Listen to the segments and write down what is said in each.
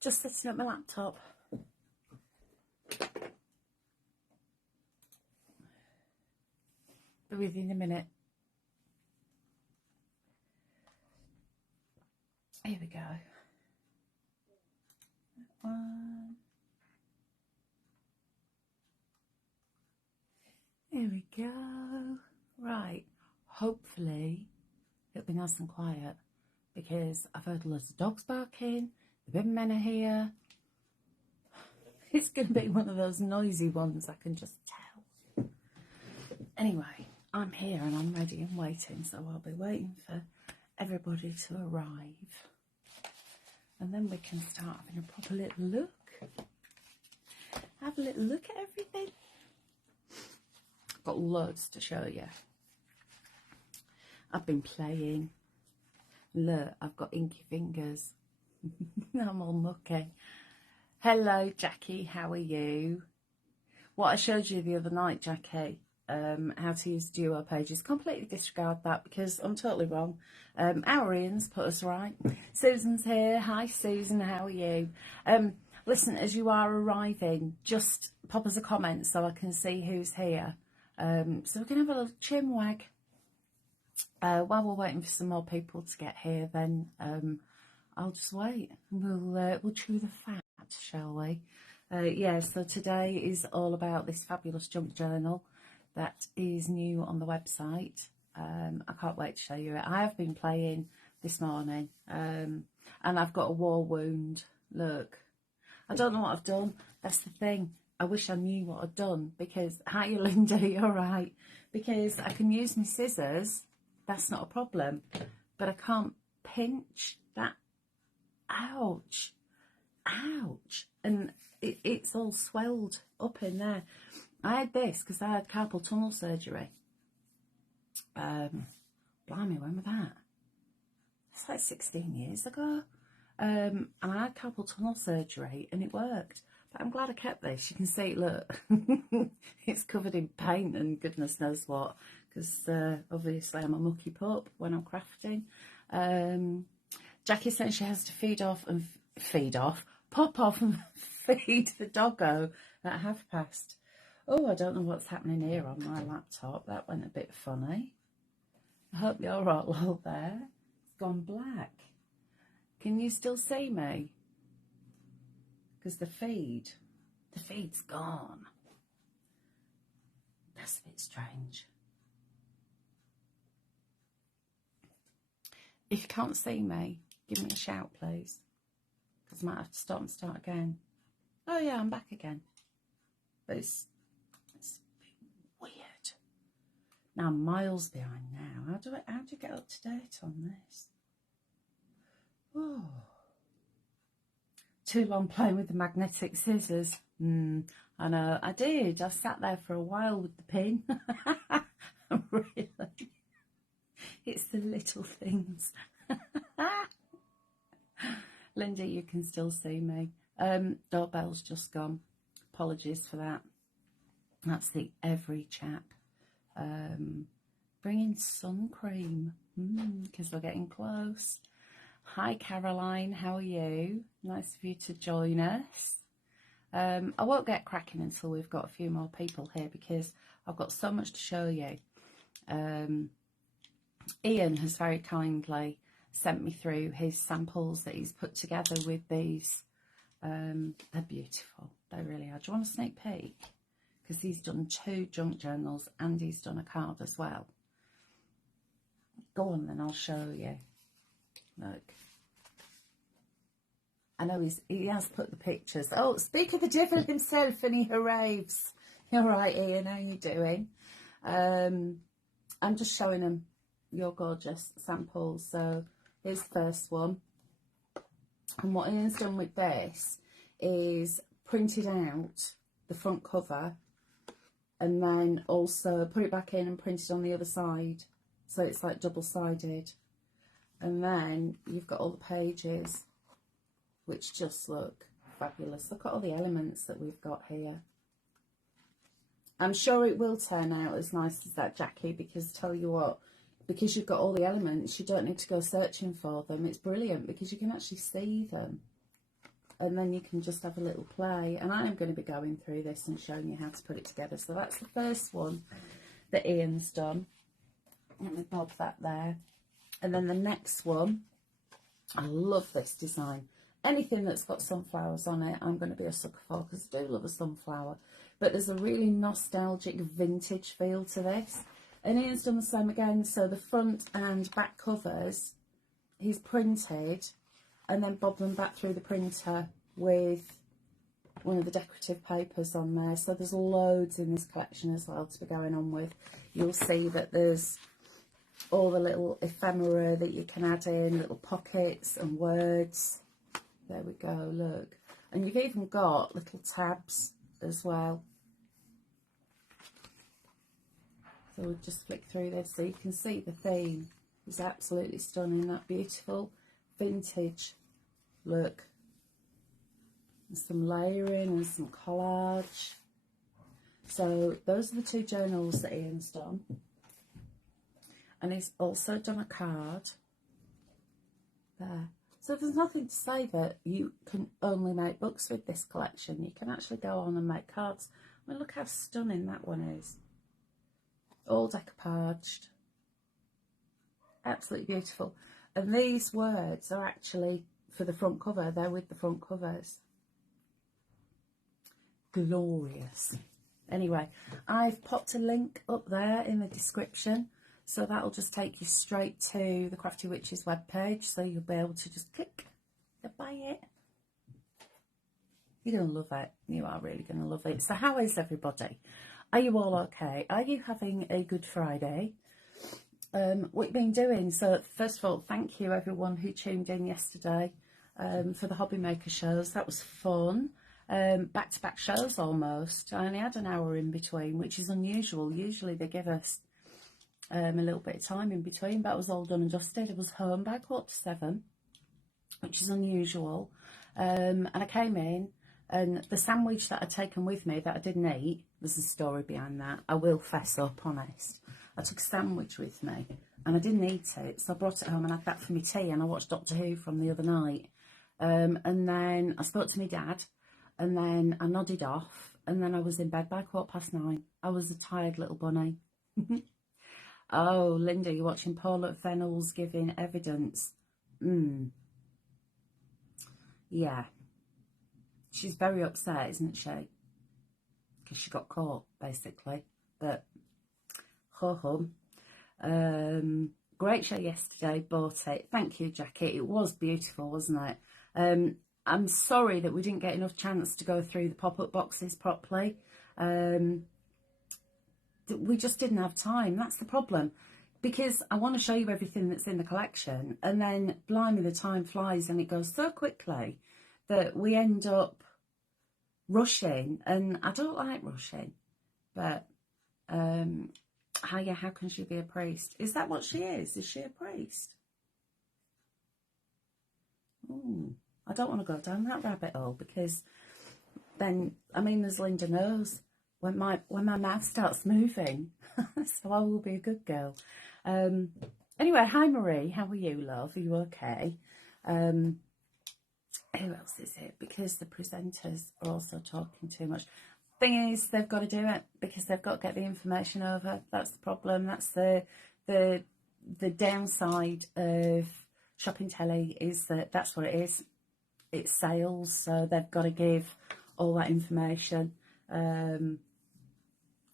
Just setting up my laptop. Be with you in a minute. Here we go. One. There we go. Right. Hopefully it'll be nice and quiet because I've heard lots of dogs barking. The big men are here. It's going to be one of those noisy ones, I can just tell. Anyway, I'm here and I'm ready and waiting, so I'll be waiting for everybody to arrive. And then we can start having a proper little look. Have a little look at everything. Got loads to show you. I've been playing. Look, I've got inky fingers. I'm all mucky. Hello, Jackie. How are you? What I showed you the other night, Jackie, how to use duo pages, completely disregard that because I'm totally wrong. Our Ian's put us right. Susan's here. Hi, Susan. How are you? Listen, as you are arriving, just pop us a comment so I can see who's here. So we can have a little chin wag. While we're waiting for some more people to get here, then I'll just wait. We'll chew the fat, shall we? Yeah, so today is all about this fabulous junk journal that is new on the website. I can't wait to show you it. I have been playing this morning, and I've got a war wound. Look, I don't know what I've done. That's the thing. I wish I knew what I'd done because, hi Linda, you're right. Because I can use my scissors, that's not a problem. But I can't pinch that. Ouch. Ouch. And it's all swelled up in there. I had this because I had carpal tunnel surgery. Blimey, when was that? It's like 16 years ago. And I had carpal tunnel surgery and it worked. But I'm glad I kept this. You can see, look, it's covered in paint and goodness knows what. Because obviously I'm a mucky pup when I'm crafting. Jackie says she has to pop off and feed the doggo at past. Oh, I don't know what's happening here on my laptop. That went a bit funny. I hope you're all there. It's gone black. Can you still see me? Because the feed's gone. That's a bit strange. If you can't see me, give me a shout, please. Because I might have to stop and start again. Oh yeah, I'm back again. But it's a bit weird. Now I'm miles behind now. How do I get up to date on this? Oh. Too long playing with the magnetic scissors. I know, I did. I sat there for a while with the pin. Really. It's the little things. Linda, you can still see me. Doorbell's just gone. Apologies for that. That's the every chap. Bringing sun cream because we're getting close. Hi Caroline, how are you? Nice of you to join us. I won't get cracking until we've got a few more people here because I've got so much to show you. Ian has very kindly sent me through his samples that he's put together with these. They're beautiful, they really are. Do you want a sneak peek? Because he's done 2 junk journals and he's done a card as well. Go on then, I'll show you. Look. I know he has put the pictures. Oh, speak of the devil himself and he arrives. You're right, Ian, how you doing? I'm just showing him your gorgeous samples. So Here's the first one. And what Ian's done with this is printed out the front cover and then also put it back in and printed on the other side. So it's like double-sided. And then you've got all the pages, which just look fabulous. Look at all the elements that we've got here. I'm sure it will turn out as nice as that, Jackie, because tell you what, because you've got all the elements, you don't need to go searching for them. It's brilliant because you can actually see them. And then you can just have a little play. And I am going to be going through this and showing you how to put it together. So that's the first one that Ian's done. Let me bob that there. And then the next one, I love this design. Anything that's got sunflowers on it, I'm going to be a sucker for because I do love a sunflower. But there's a really nostalgic vintage feel to this. And Ian's done the same again. So the front and back covers, he's printed and then bobbed them back through the printer with one of the decorative papers on there. So there's loads in this collection as well to be going on with. You'll see that there's all the little ephemera that you can add in, little pockets and words. There we go, look. And you've even got little tabs as well. So we'll just flick through this so you can see the theme is absolutely stunning. That beautiful vintage look. And some layering and some collage. So those are the two journals that Ian's done. And he's also done a card there. So there's nothing to say that you can only make books with this collection. You can actually go on and make cards. I mean, look how stunning that one is. All decoupaged. Absolutely beautiful. And these words are actually for the front cover. They're with the front covers. Glorious. Anyway, I've popped a link up there in the description. So that'll just take you straight to the Crafty Witches webpage. So you'll be able to just click to buy it. You're going to love it. You are really going to love it. So how is everybody? Are you all okay? Are you having a good Friday? What you've been doing? So first of all, thank you everyone who tuned in yesterday for the Hobby Maker shows. That was fun. Back-to-back shows almost. I only had an hour in between, which is unusual. Usually they give us a little bit of time in between, but I was all done and dusted. I was home by 7:15, which is unusual. And I came in, and the sandwich that I'd taken with me that I didn't eat, there's a story behind that. I will fess up, honest. I took a sandwich with me, and I didn't eat it, so I brought it home and had that for my tea, and I watched Doctor Who from the other night. And then I spoke to my dad, and then I nodded off, and then I was in bed by 9:15. I was a tired little bunny. Oh, Linda, you're watching Paula Fennell's giving evidence. Yeah. She's very upset, isn't she? Because she got caught, basically. But, ho-hum. Great show yesterday, bought it. Thank you, Jackie. It was beautiful, wasn't it? I'm sorry that we didn't get enough chance to go through the pop-up boxes properly. We just didn't have time. That's the problem, because I want to show you everything that's in the collection, and then blimey, the time flies and it goes so quickly that we end up rushing, and I don't like rushing. But how can she be a priest? Is that what she is? Is she a priest? Ooh, I don't want to go down that rabbit hole, because then, I mean, as Linda knows, when my mouth starts moving, so I will be a good girl. Anyway, hi Marie, how are you, love? Are you okay? Who else is it? Because the presenters are also talking too much. Thing is, they've got to do it because they've got to get the information over. That's the problem. That's the downside of shopping telly, is that that's what it is. It's sales, so they've got to give all that information.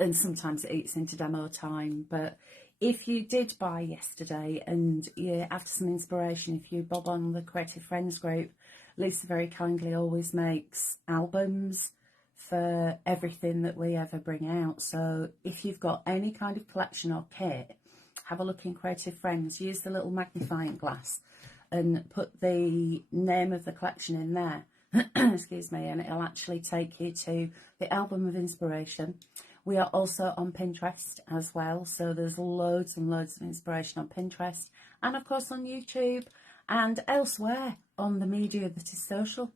And sometimes it eats into demo time. But if you did buy yesterday and you're after some inspiration, if you bob on the Creative Friends group, Lisa very kindly always makes albums for everything that we ever bring out. So if you've got any kind of collection or kit, have a look in Creative Friends. Use the little magnifying glass and put the name of the collection in there, excuse me, and it'll actually take you to the album of inspiration. We are also on Pinterest as well, so there's loads and loads of inspiration on Pinterest, and of course on YouTube and elsewhere on the media that is social.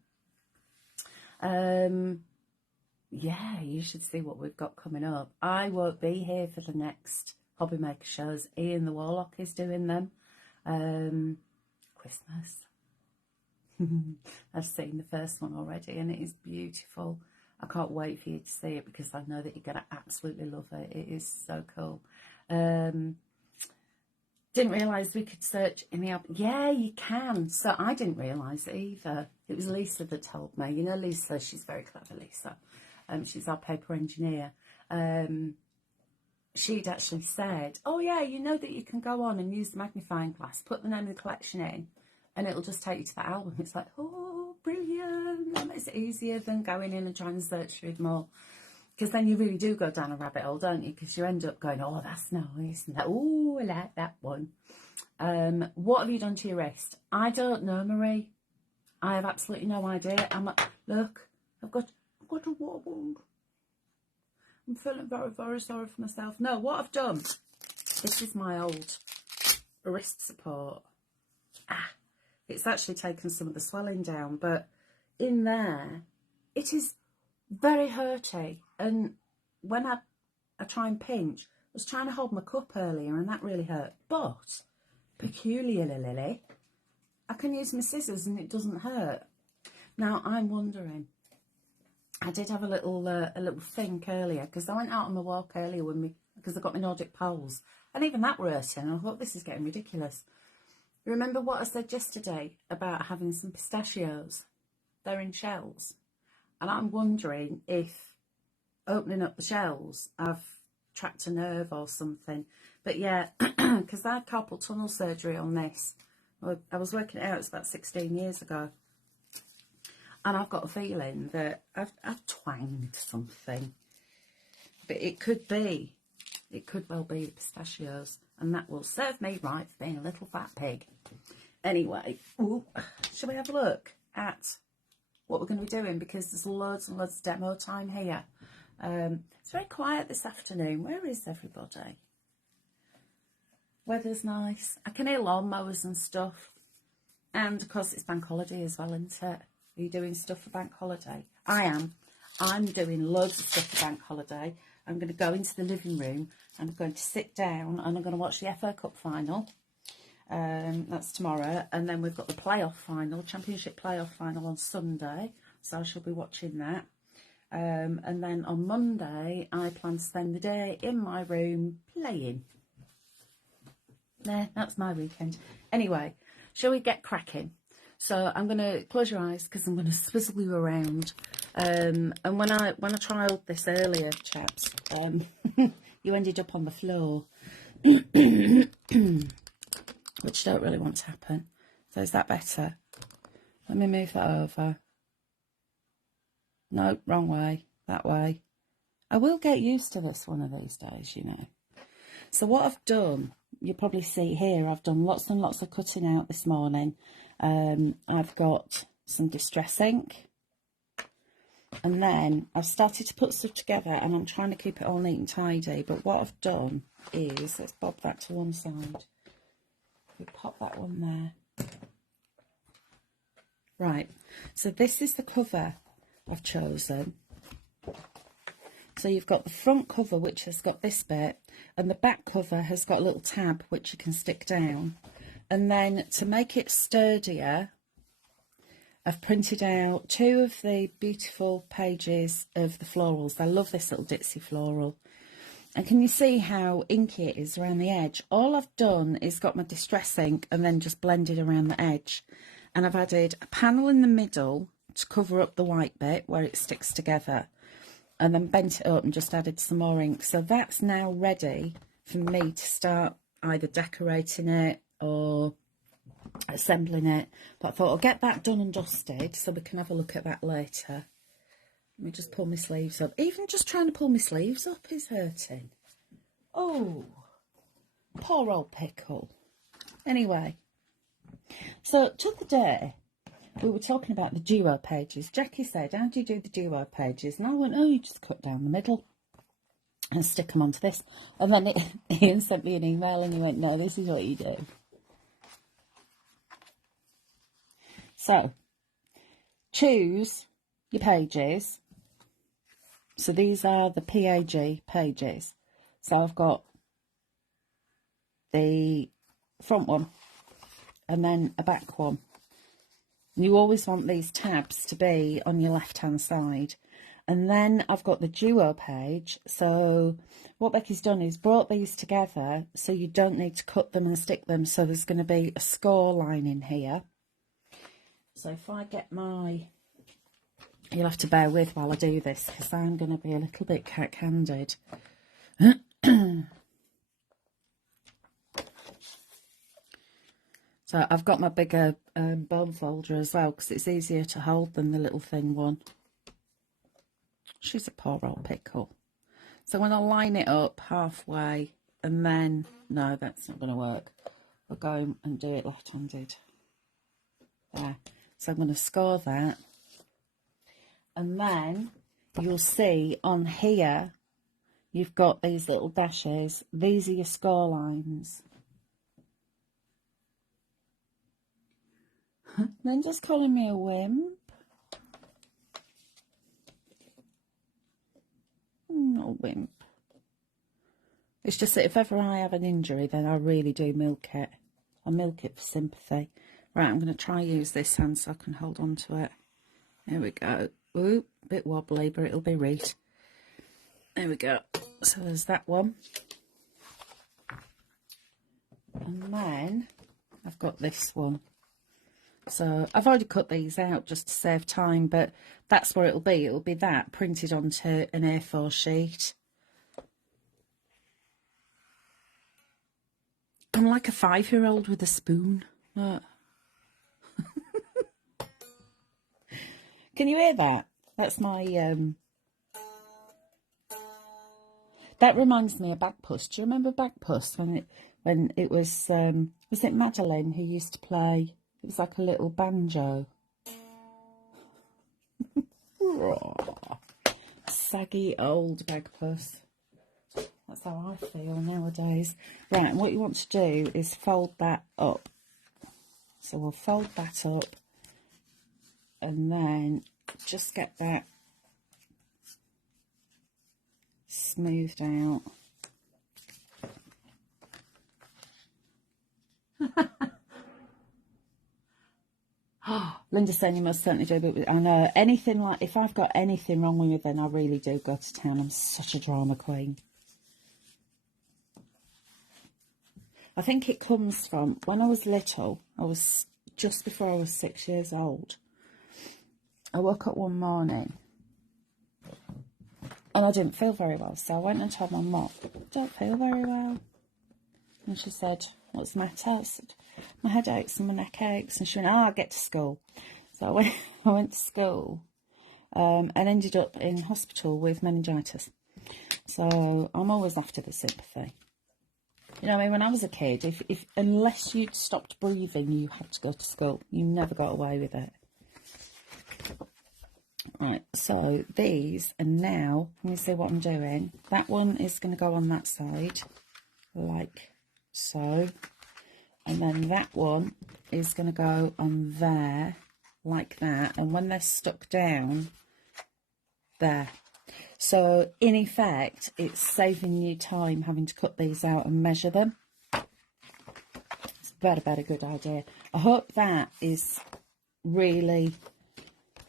Yeah, you should see what we've got coming up. I won't be here for the next Hobby Maker shows. Ian the Warlock is doing them. Christmas. I've seen the first one already and it is beautiful. I can't wait for you to see it because I know that you're going to absolutely love it. It is so cool. Didn't realise we could search in the album. Yeah, you can. So I didn't realise it either. It was Lisa that told me. You know Lisa, she's very clever, Lisa. She's our paper engineer. She'd actually said, oh yeah, you know that you can go on and use the magnifying glass, put the name of the collection in, and it'll just take you to the album. It's like, oh, brilliant. That makes it easier than going in and trying to search through them all. Because then you really do go down a rabbit hole, don't you? Because you end up going, oh, that's nice. And that, oh, I like that one. What have you done to your wrist? I don't know, Marie. I have absolutely no idea. I'm like, look, I've got a water wound. I'm feeling very, very sorry for myself. No, what I've done, this is my old wrist support. It's actually taken some of the swelling down, but in there, it is very hurty. And when I try and pinch, I was trying to hold my cup earlier and that really hurt. But, peculiarly, I can use my scissors and it doesn't hurt. Now, I'm wondering, I did have a little think earlier because I went out on the walk earlier because I got my Nordic poles and even that were hurting. And I thought, this is getting ridiculous. Remember what I said yesterday about having some pistachios? They're in shells. And I'm wondering if opening up the shells, I've trapped a nerve or something. But yeah, because I had carpal tunnel surgery on this. I was working it out, it's about 16 years ago. And I've got a feeling that I've twanged something. But it could well be the pistachios. And that will serve me right for being a little fat pig. Anyway, shall we have a look at what we're going to be doing? Because there's loads and loads of demo time here. It's very quiet this afternoon. Where is everybody? Weather's nice. I can hear lawnmowers and stuff. And of course it's bank holiday as well, isn't it? Are you doing stuff for bank holiday? I am. I'm doing loads of stuff for bank holiday. I'm going to go into the living room and I'm going to sit down and I'm going to watch the FA Cup final. That's tomorrow. And then we've got the playoff final, Championship playoff final on Sunday. So I shall be watching that. And then on Monday, I plan to spend the day in my room playing. There, that's my weekend. Anyway, shall we get cracking? So I'm going to close your eyes because I'm going to swizzle you around. And when I trialled this earlier, chaps, you ended up on the floor, which don't really want to happen. So is that better? Let me move that over. No, wrong way. That way. I will get used to this one of these days, you know. So what I've done, you'll probably see here, I've done lots and lots of cutting out this morning. I've got some distress ink. And then I've started to put stuff together and I'm trying to keep it all neat and tidy. But what I've done is, let's bob that to one side. We pop that one there. Right, so this is the cover I've chosen. So you've got the front cover, which has got this bit, and the back cover has got a little tab which you can stick down. And then to make it sturdier, I've printed out 2 of the beautiful pages of the florals. I love this little ditzy floral. And can you see how inky it is around the edge? All I've done is got my distress ink and then just blended around the edge. And I've added a panel in the middle to cover up the white bit where it sticks together. And then bent it up and just added some more ink. So that's now ready for me to start either decorating it or assembling it. But I thought I'll get that done and dusted so we can have a look at that later. Let me just pull my sleeves up. Even just trying to pull my sleeves up is hurting. Oh, poor old pickle. Anyway, So, the other day, we were talking about the duo pages. Jackie said, how do you do the duo pages? And I went, oh, you just cut down the middle and stick them onto this. And then Ian sent me an email and he went, no, this is what you do. So, choose your pages. So these are the PAG pages. So I've got the front one and then a back one. You always want these tabs to be on your left hand side. And then I've got the duo page. So what Becky's done is brought these together so you don't need to cut them and stick them. So there's going to be a score line in here. So if I get my... You'll have to bear with while I do this because I'm going to be a little bit cack-handed. So I've got my bigger bone folder as well because it's easier to hold than the little thin one. She's a poor old pickle. So when I line it up halfway and then... No, that's not going to work. I'll go and do it left-handed. There. So I'm going to score that. And then you'll see on here, you've got these little dashes. These are your score lines. Then just calling me a wimp. Not a wimp. It's just that if ever I have an injury, then I really do milk it. I milk it for sympathy. Right, I'm going to try use this hand so I can hold on to it. There we go. Ooh, bit wobbly, but it'll be right. There we go. So there's that one. And then I've got this one. So I've already cut these out just to save time, but that's where it'll be. It'll be that printed onto an A4 sheet. I'm like a 5-year-old with a spoon. Can you hear that? That's my, that reminds me of Bagpuss. Do you remember Bagpuss when it was it Madeline who used to play? It was like a little banjo. Saggy old Bagpuss. That's how I feel nowadays. Right, and what you want to do is fold that up. So we'll fold that up and then just get that smoothed out. Linda's saying you must certainly do, but I know anything like, if I've got anything wrong with me, then I really do go to town. I'm such a drama queen. I think it comes from when I was little. I was just before I was 6 years old. I woke up one morning and I didn't feel very well, so I went and told my mum, I don't feel very well. And she said, what's the matter? I said, my head aches and my neck aches. And she went, I'll get to school. So I went to school and ended up in hospital with meningitis. So I'm always after the sympathy. You know, I mean, when I was a kid, if unless you'd stopped breathing, you had to go to school. You never got away with it. Right, so these, and now, let me see what I'm doing. That one is going to go on that side, like so. And then that one is going to go on there, like that. And when they're stuck down, there. So, in effect, it's saving you time having to cut these out and measure them. It's a good idea. I hope that is really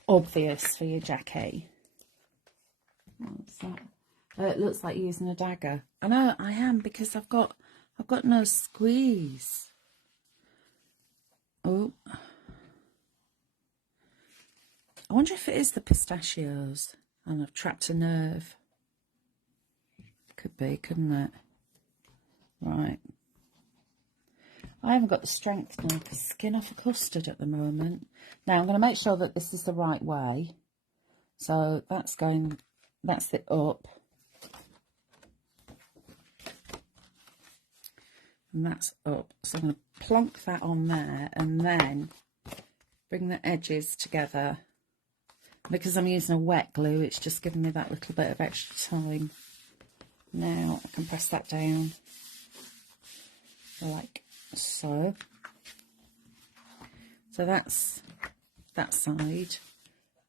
obvious for you, Jackie. What's that? It looks like you're using a dagger. I know I am, because I've got no squeeze. Oh, I wonder if it is the pistachios and I've trapped a nerve. Could be, couldn't it? Right. I haven't got the strength now to skin off a custard at the moment. Now I'm going to make sure that this is the right way. So that's it up. and that's up. So I'm going to plonk that on there and then bring the edges together. Because I'm using a wet glue, it's just giving me that little bit of extra time. Now I can press that down like so. So that's that side.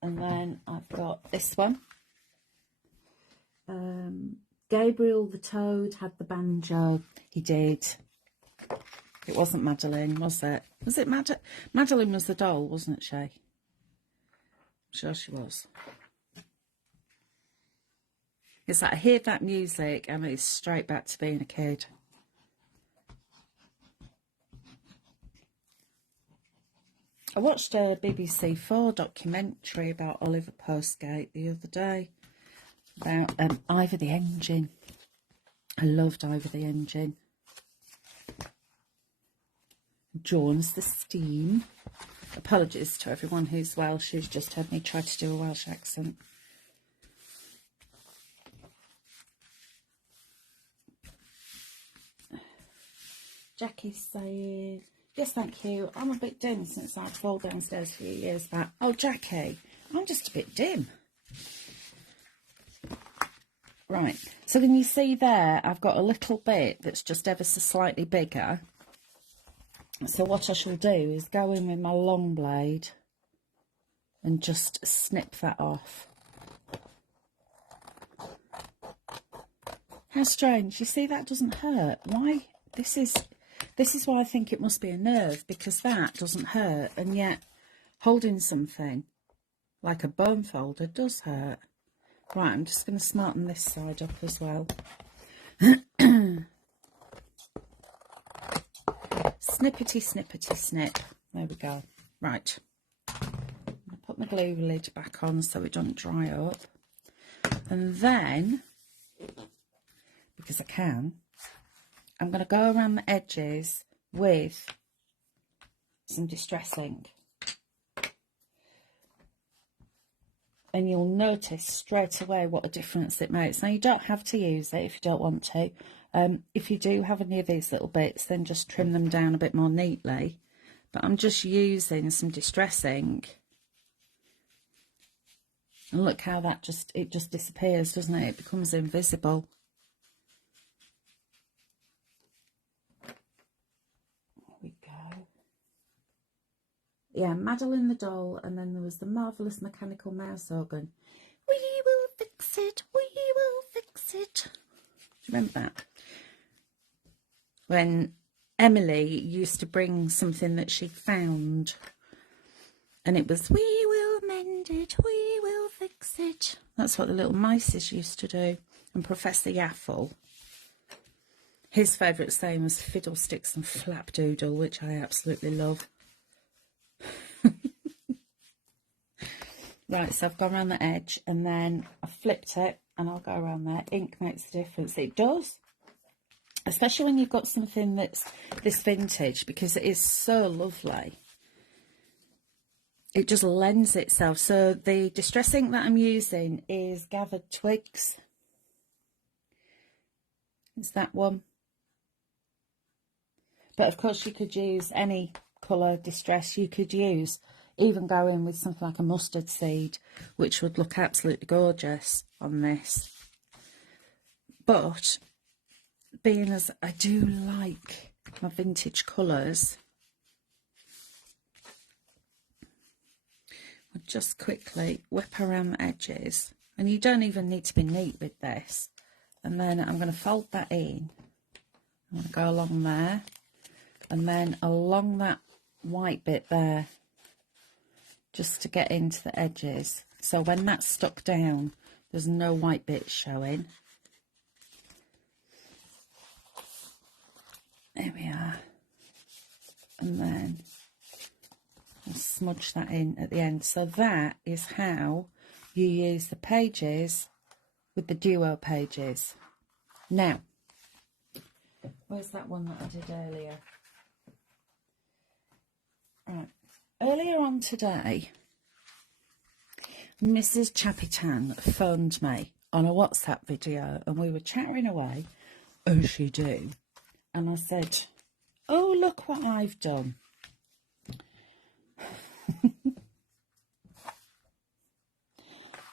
And then I've got this one. Gabriel the Toad had the banjo. He did. It wasn't Madeline, was it? Was it Madeline was the doll, wasn't she? I'm sure she was. It's like I hear that music and it's straight back to being a kid. I watched a BBC 4 documentary about Oliver Postgate the other day. About Ivor the Engine. I loved Ivor the Engine. Jones the Steam. Apologies to everyone who's Welsh who's just heard me try to do a Welsh accent. Jackie's saying, yes, thank you. I'm a bit dim since I fall downstairs a few years back. Oh, Jackie, I'm just a bit dim. Right, so can you see there, I've got a little bit that's just ever so slightly bigger. So what I shall do is go in with my long blade and just snip that off. How strange, you see that doesn't hurt. Why? This is why I think it must be a nerve, because that doesn't hurt, and yet holding something like a bone folder does hurt. Right, I'm just going to smarten this side up as well. Snippety, snippety, snip. There we go. Right. I'll put my glue lid back on so it doesn't dry up. And then, because I can, I'm going to go around the edges with some distress ink. And you'll notice straight away what a difference it makes. Now, you don't have to use it if you don't want to. If you do have any of these little bits, then just trim them down a bit more neatly. But I'm just using some distress ink. And look how that just disappears, doesn't it? It becomes invisible. There we go. Yeah, Madeline the doll, and then there was the marvellous mechanical mouse organ. We will fix it, we will fix it. Do you remember that? When Emily used to bring something that she found, and it was, we will mend it, we will fix it. That's what the little mices used to do. And Professor Yaffle, his favourite saying was fiddlesticks and flapdoodle, which I absolutely love. Right, so I've gone around the edge and then I've flipped it and I'll go around there. Ink makes a difference. It does. Especially when you've got something that's this vintage, because it is so lovely. It just lends itself. So the distress ink that I'm using is Gathered Twigs. It's that one. But of course you could use any colour distress you could use. Even go in with something like a mustard seed, which would look absolutely gorgeous on this. But being as I do like my vintage colours, I'll just quickly whip around the edges. And you don't even need to be neat with this. And then I'm going to fold that in. I'm going to go along there. And then along that white bit there, just to get into the edges. So when that's stuck down, there's no white bits showing. There we are. And then I'll smudge that in at the end. So that is how you use the pages with the duo pages. Now, where's that one that I did earlier? Right. Earlier on today, Mrs. Chapitan phoned me on a WhatsApp video and we were chattering away, as you do. And I said, look what I've done.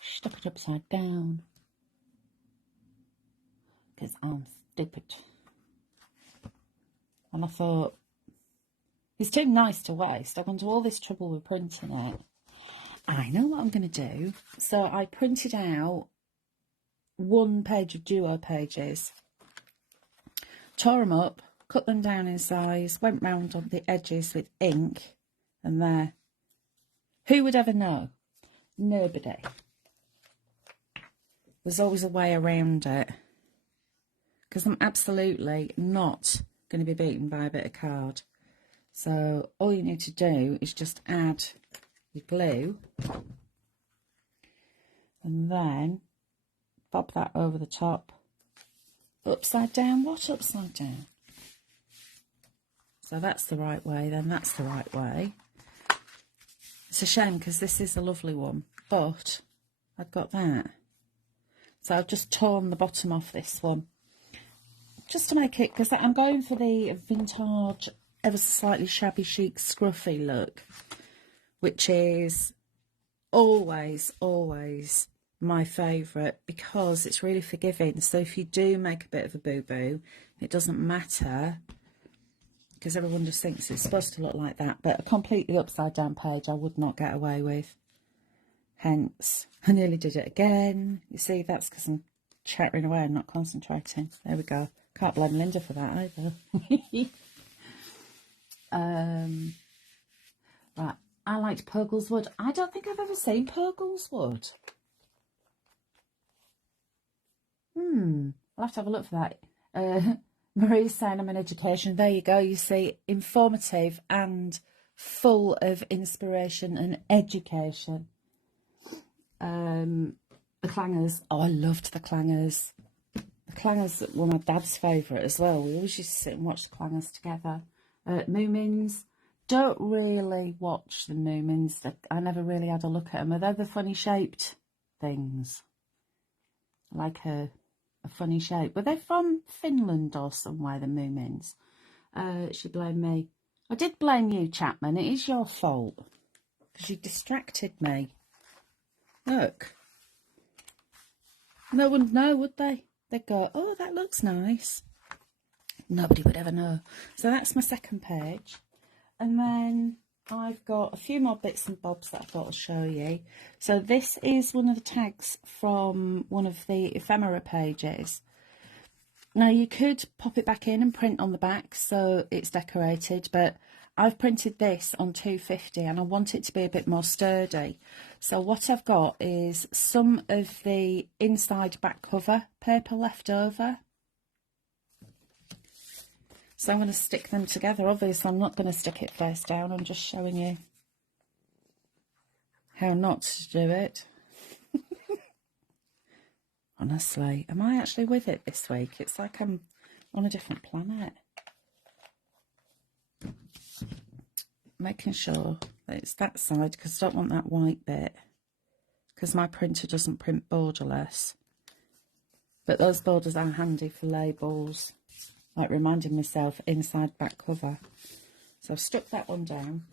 Stuck it upside down. Because I'm stupid. And I thought, it's too nice to waste. I've gone to all this trouble with printing it. I know what I'm going to do. So I printed out 1 page of duo pages, tore them up, cut them down in size, went round on the edges with ink, and there. Who would ever know? Nobody. There's always a way around it, because I'm absolutely not going to be beaten by a bit of card. So all you need to do is just add your glue, and then bob that over the top. Upside down? What upside down? So that's the right way, then that's the right way. It's a shame because this is a lovely one, but I've got that. So I've just torn the bottom off this one, just to make it, because I'm going for the vintage, ever so slightly shabby chic scruffy look, which is always my favourite, because it's really forgiving. So if you do make a bit of a boo-boo, it doesn't matter, because everyone just thinks it's supposed to look like that. But a completely upside down page I would not get away with. Hence, I nearly did it again. You see, that's because I'm chattering away and not concentrating. There we go. Can't blame Linda for that either. Right, I liked Purgle's Wood. I don't think I've ever seen Purgle's Wood. I'll have to have a look for that. Marie's saying I'm in education. There you go. You see, informative and full of inspiration and education. The clangers. Oh, I loved the clangers. The clangers were my dad's favourite as well. We always used to sit and watch the clangers together. Moomins. Don't really watch the Moomins. I never really had a look at them. Are they the funny shaped things? Like a funny shape. Were they from Finland or somewhere, the Moomins? She blamed me. I did blame you, Chapman. It is your fault, because you distracted me. Look. No one would know, would they? They'd go, oh, that looks nice. Nobody would ever know. So that's my second page. And then I've got a few more bits and bobs that I thought I'd show you. So this is one of the tags from one of the ephemera pages. Now you could pop it back in and print on the back so it's decorated, but I've printed this on 250 and I want it to be a bit more sturdy. So what I've got is some of the inside back cover paper left over. So I'm going to stick them together. Obviously I'm not going to stick it face down. I'm just showing you how not to do it. Honestly, am I actually with it this week? It's like I'm on a different planet. Making sure that it's that side, because I don't want that white bit, because my printer doesn't print borderless. But those borders are handy for labels, like reminding myself inside back cover. So I've stuck that one down,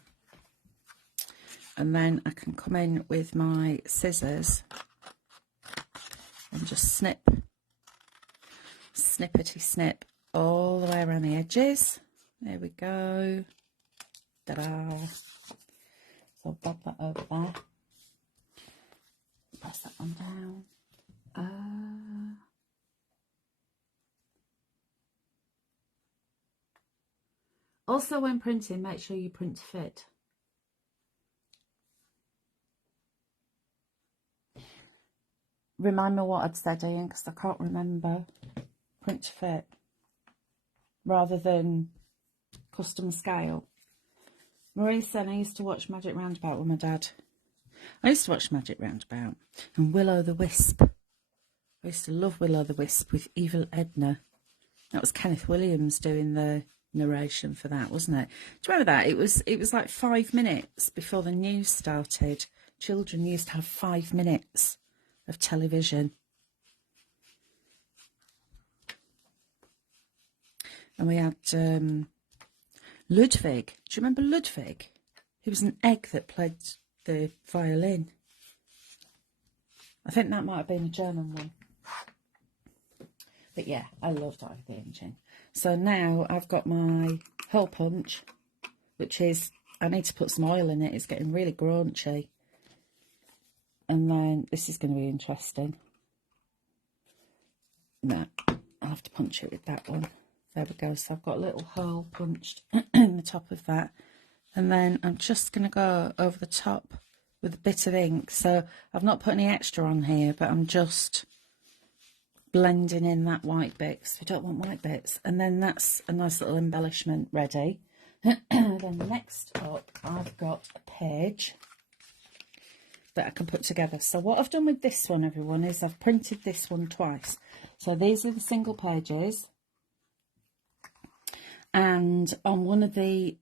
and then I can come in with my scissors and just snip, snippety snip all the way around the edges. There we go. Ta-da. So I'll bob that over there. Press that one down. Also, when printing, make sure you print to fit. Remind me what I'd said, Ian, because I can't remember. Print to fit rather than custom scale. Marie said I used to watch Magic Roundabout with my dad. I used to watch Magic Roundabout and Will-O-the-Wisp. I used to love Will-O-the-Wisp with Evil Edna. That was Kenneth Williams doing the narration for that, wasn't it? Do you remember that? It was like 5 minutes before the news started. Children used to have 5 minutes of television. And we had Ludwig. Do you remember Ludwig? He was an egg that played the violin. I think that might have been a German one. But yeah, I love Eye of the Engine. So now I've got my hole punch, which is, I need to put some oil in it. It's getting really graunchy. And then this is going to be interesting. No, I'll have to punch it with that one. There we go. So I've got a little hole punched in the top of that. And then I'm just going to go over the top with a bit of ink. So I've not put any extra on here, but I'm just blending in that white bit, because we don't want white bits. And then that's a nice little embellishment ready. Then next up, I've got a page that I can put together. So what I've done with this one, everyone, is I've printed this one twice. So these are the single pages. And on one of the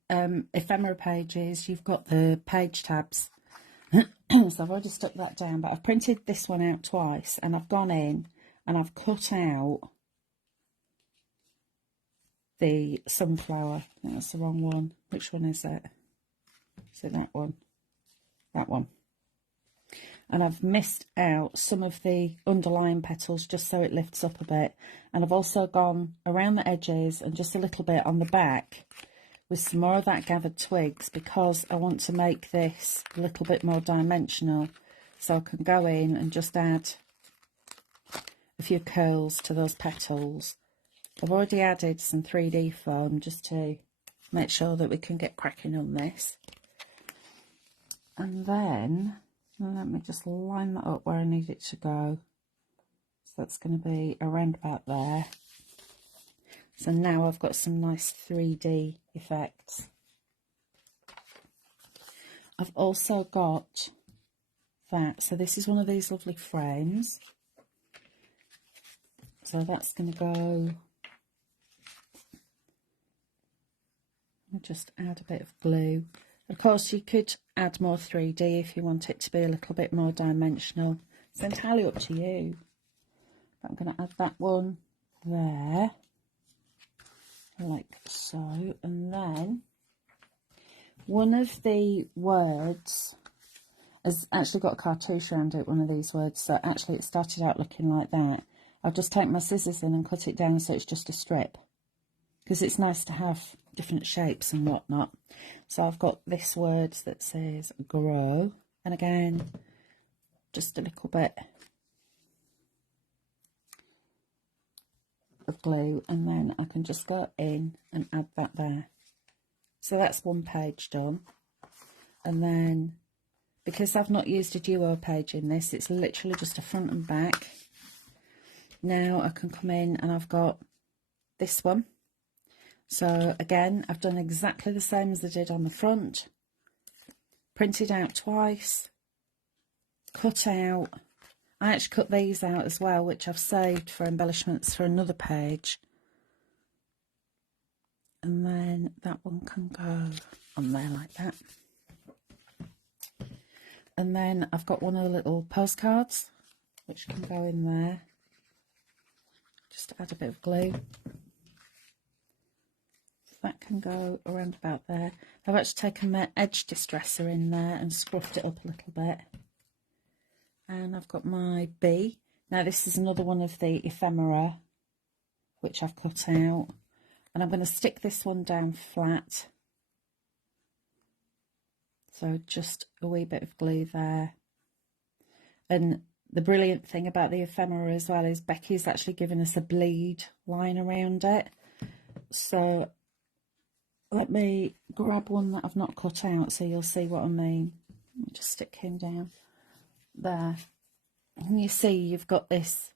ephemera pages, you've got the page tabs. So I've already stuck that down, but I've printed this one out twice, and I've gone in and I've cut out the sunflower. I think that's the wrong one. Which one is it? Is it that one? That one. And I've missed out some of the underlying petals just so it lifts up a bit. And I've also gone around the edges and just a little bit on the back with some more of that gathered twigs, because I want to make this a little bit more dimensional. So I can go in and just add a few curls to those petals. I've already added some 3D foam just to make sure that we can get cracking on this. And then let me just line that up where I need it to go. So that's going to be around about there. So now I've got some nice 3D effects. I've also got that. So this is one of these lovely frames. So that's going to go, I'll just add a bit of glue. Of course, you could add more 3D if you want it to be a little bit more dimensional. It's entirely up to you. But I'm going to add that one there, like so. And then one of the words has actually got a cartouche around it, one of these words. So actually it started out looking like that. I'll just take my scissors in and cut it down so it's just a strip, because it's nice to have different shapes and whatnot. So I've got this word that says grow, and again just a little bit of glue, and then I can just go in and add that there. So that's one page done. And then because I've not used a duo page in this, it's literally just a front and back. Now I can come in and I've got this one. So again, I've done exactly the same as I did on the front. Printed out twice, cut out. I actually cut these out as well, which I've saved for embellishments for another page. And then that one can go on there like that. And then I've got one of the little postcards, which can go in there. Just add a bit of glue. That can go around about there. I've actually taken my edge distresser in there and scruffed it up a little bit. And I've got my bee. Now this is another one of the ephemera, which I've cut out. And I'm going to stick this one down flat. So just a wee bit of glue there. And the brilliant thing about the ephemera as well is Becky's actually given us a bleed line around it. So let me grab one that I've not cut out so you'll see what I mean. Let me just stick him down there. And you see you've got this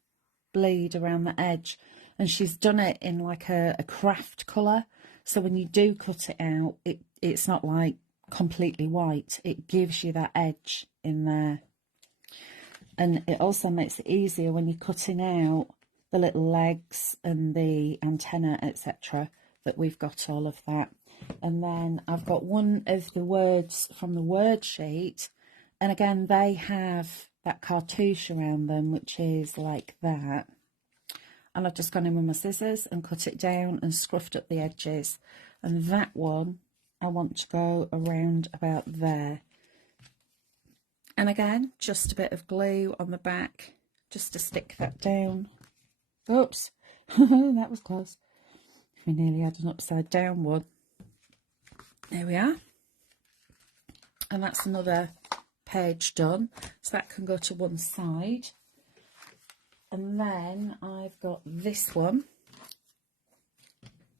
bleed around the edge, and she's done it in like a craft colour. So when you do cut it out, it's not like completely white. It gives you that edge in there. And it also makes it easier when you're cutting out the little legs and the antenna, etc., that we've got all of that. And then I've got one of the words from the word sheet, and again they have that cartouche around them, which is like that. And I've just gone in with my scissors and cut it down and scruffed up the edges. and that one I want to go around about there. And again, just a bit of glue on the back just to stick that down. Oops, that was close. We nearly had an upside down one. There we are. And that's another page done. So that can go to one side. And then I've got this one.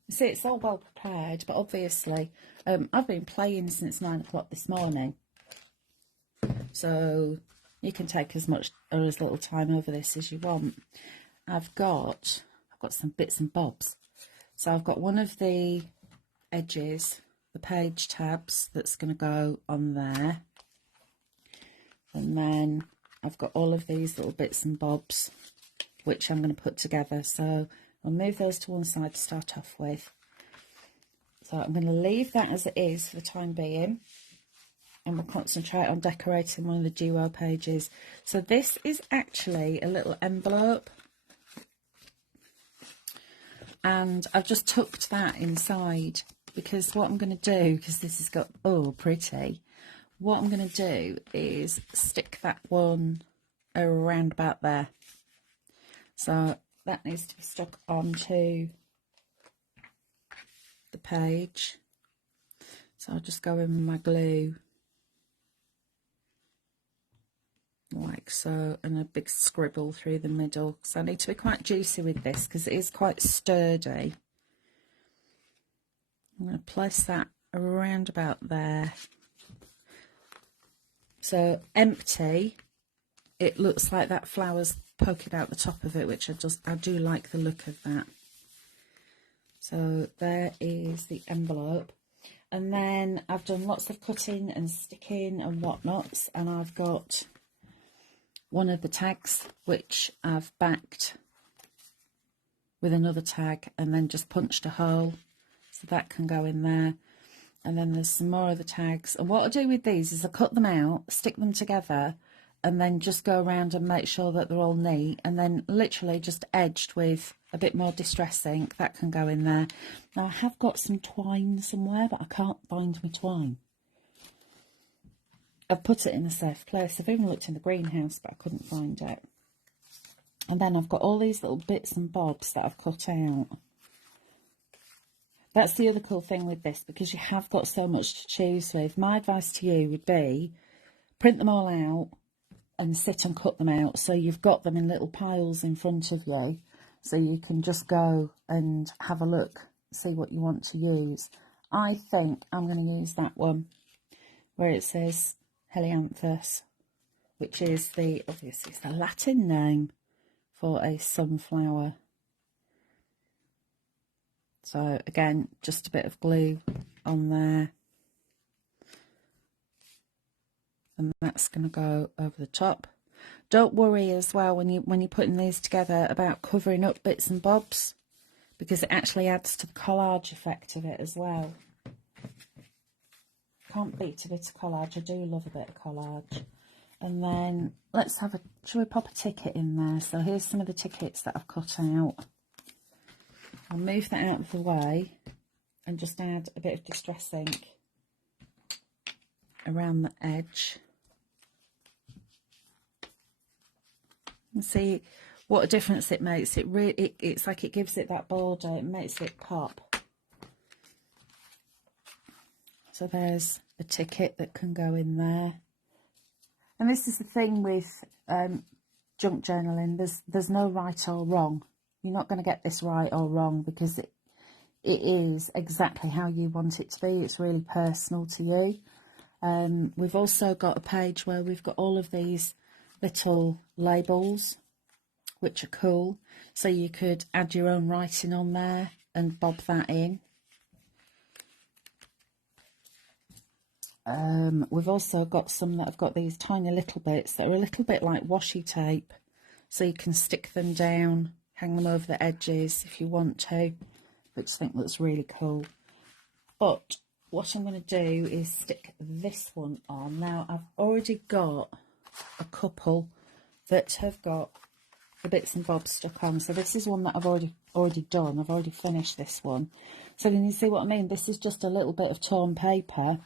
You see, it's all well prepared, but obviously I've been playing since 9 o'clock this morning. So you can take as much or as little time over this as you want. I've got some bits and bobs. So I've got one of the edges, the page tabs, that's going to go on there. And then I've got all of these little bits and bobs, which I'm going to put together. So I'll move those to one side to start off with. So I'm going to leave that as it is for the time being. And we'll concentrate on decorating one of the duo pages. So this is actually a little envelope. And I've just tucked that inside because what I'm going to do, because this has got, oh, pretty. What I'm going to do is stick that one around about there. So that needs to be stuck onto the page. So I'll just go in with my glue. Like so, and a big scribble through the middle. So I need to be quite juicy with this because it is quite sturdy. I'm going to place that around about there. So empty, it looks like that flower's poking out the top of it, which I do like the look of that. So there is the envelope. And then I've done lots of cutting and sticking and whatnots, and I've got one of the tags which I've backed with another tag and then just punched a hole, so that can go in there. And then there's some more of the tags, and what I do with these is I cut them out, stick them together, and then just go around and make sure that they're all neat, and then literally just edged with a bit more distress ink. That can go in there. Now I have got some twine somewhere, but I can't find my twine. I've put it in a safe place. I've even looked in the greenhouse, but I couldn't find it. And then I've got all these little bits and bobs that I've cut out. That's the other cool thing with this, because you have got so much to choose with. My advice to you would be print them all out and sit and cut them out, so you've got them in little piles in front of you, so you can just go and have a look, see what you want to use. I think I'm going to use that one where it says Helianthus, which is obviously it's the Latin name for a sunflower. So again, just a bit of glue on there, and that's going to go over the top. Don't worry as well when you're putting these together about covering up bits and bobs, because it actually adds to the collage effect of it as well. Can't beat a bit of collage. I do love a bit of collage. And then shall we pop a ticket in there? So here's some of the tickets that I've cut out. I'll move that out of the way and just add a bit of distress ink around the edge. And see what a difference it makes. It's like it gives it that border. It makes it pop. So there's a ticket that can go in there. And this is the thing with junk journaling. There's no right or wrong. You're not going to get this right or wrong, because it is exactly how you want it to be. It's really personal to you. We've also got a page where we've got all of these little labels, which are cool. So you could add your own writing on there and bob that in. We've also got some that have got these tiny little bits that are a little bit like washi tape, so you can stick them down, hang them over the edges if you want to, which I think looks really cool. But what I'm going to do is stick this one on. Now I've already got a couple that have got the bits and bobs stuck on, so this is one that I've already done. I've already finished this one, So can you see what I mean? This is just a little bit of torn paper